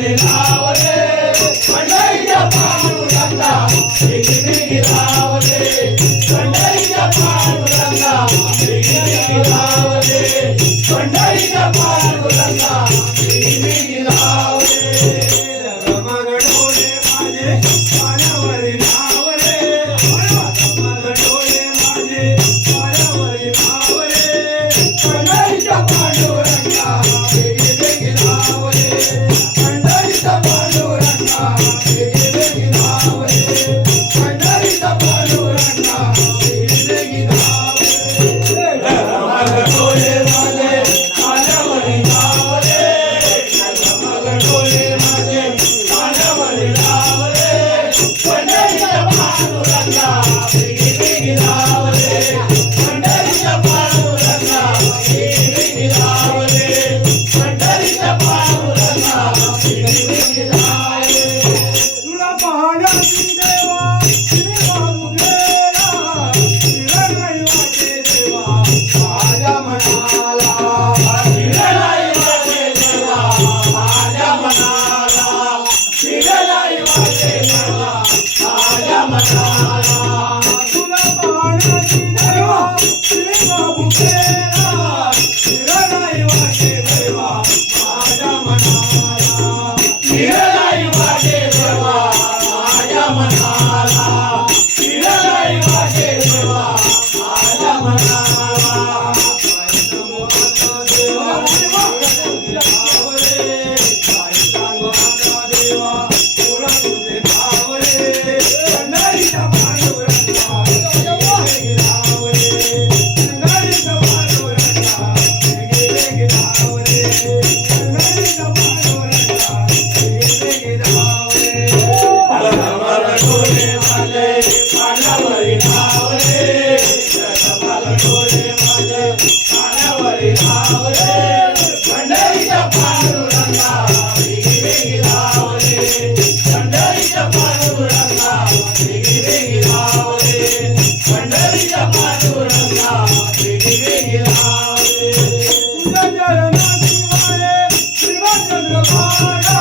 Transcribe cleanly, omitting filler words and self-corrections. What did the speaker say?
पांडुरंगावरी नाव रे पंढरीच्या पांडुरंगा बिगी बिगी राव रे पंढरीच्या पांडुरंगा बिगी बिगी राव रे पंढरीच्या पांडुरंगा बिगी बिगी राव रे रमगडोळे माझे पाण्यावरी नाव रे रमगडोळे माझे पाण्यावरी नाव रे पंढरीच्या पांडुरंगा बिगी बिगी राव रे पंढरीच्या पांडुरंगा बिगी बिगी राव रे पंढरीच्या पांडुरंगा बिगी बिगी राव रे रमगडोळे माझे पाण्यावरी नाव रे रमगडोळे माझे पाण्यावरी नाव रे पंढरीच्या पांडुरंगा बिगी बिगी राव रे पंढरीच्या पांडुरंगा बिगी बिगी राव रे पंढरीच्या पांडुरंगा बिगी बिगी राव रे तुला पाहण्याची देवा श्री बाबू गेला तिला नाही वाटे देवा माझ्या मनाला फिरलाय वाटे देवा माझ्या मनाला फिरलाय वाटे देवा माझ्या मनाला तुला पाहण्याची देवा श्री बाबू गेला तिला नाही वाटे देवा माझ्या मनाला फिरलाय वाटे देवा माझ्या मनाला फिरलाय वाटे देवा माझ्या मनाला रमगडोळे माझे पाण्यावरी नाव रे रमगडोळे माझे पाण्यावरी नाव रे पंढरीच्या पांडुरंगा बिगी बिगी राव रे पंढरीच्या पांडुरंगा बिगी बिगी राव रे पंढरीच्या पांडुरंगा बिगी बिगी राव रे तुझ्या चरणाची वाळे श्रीरामचंद्र बाळा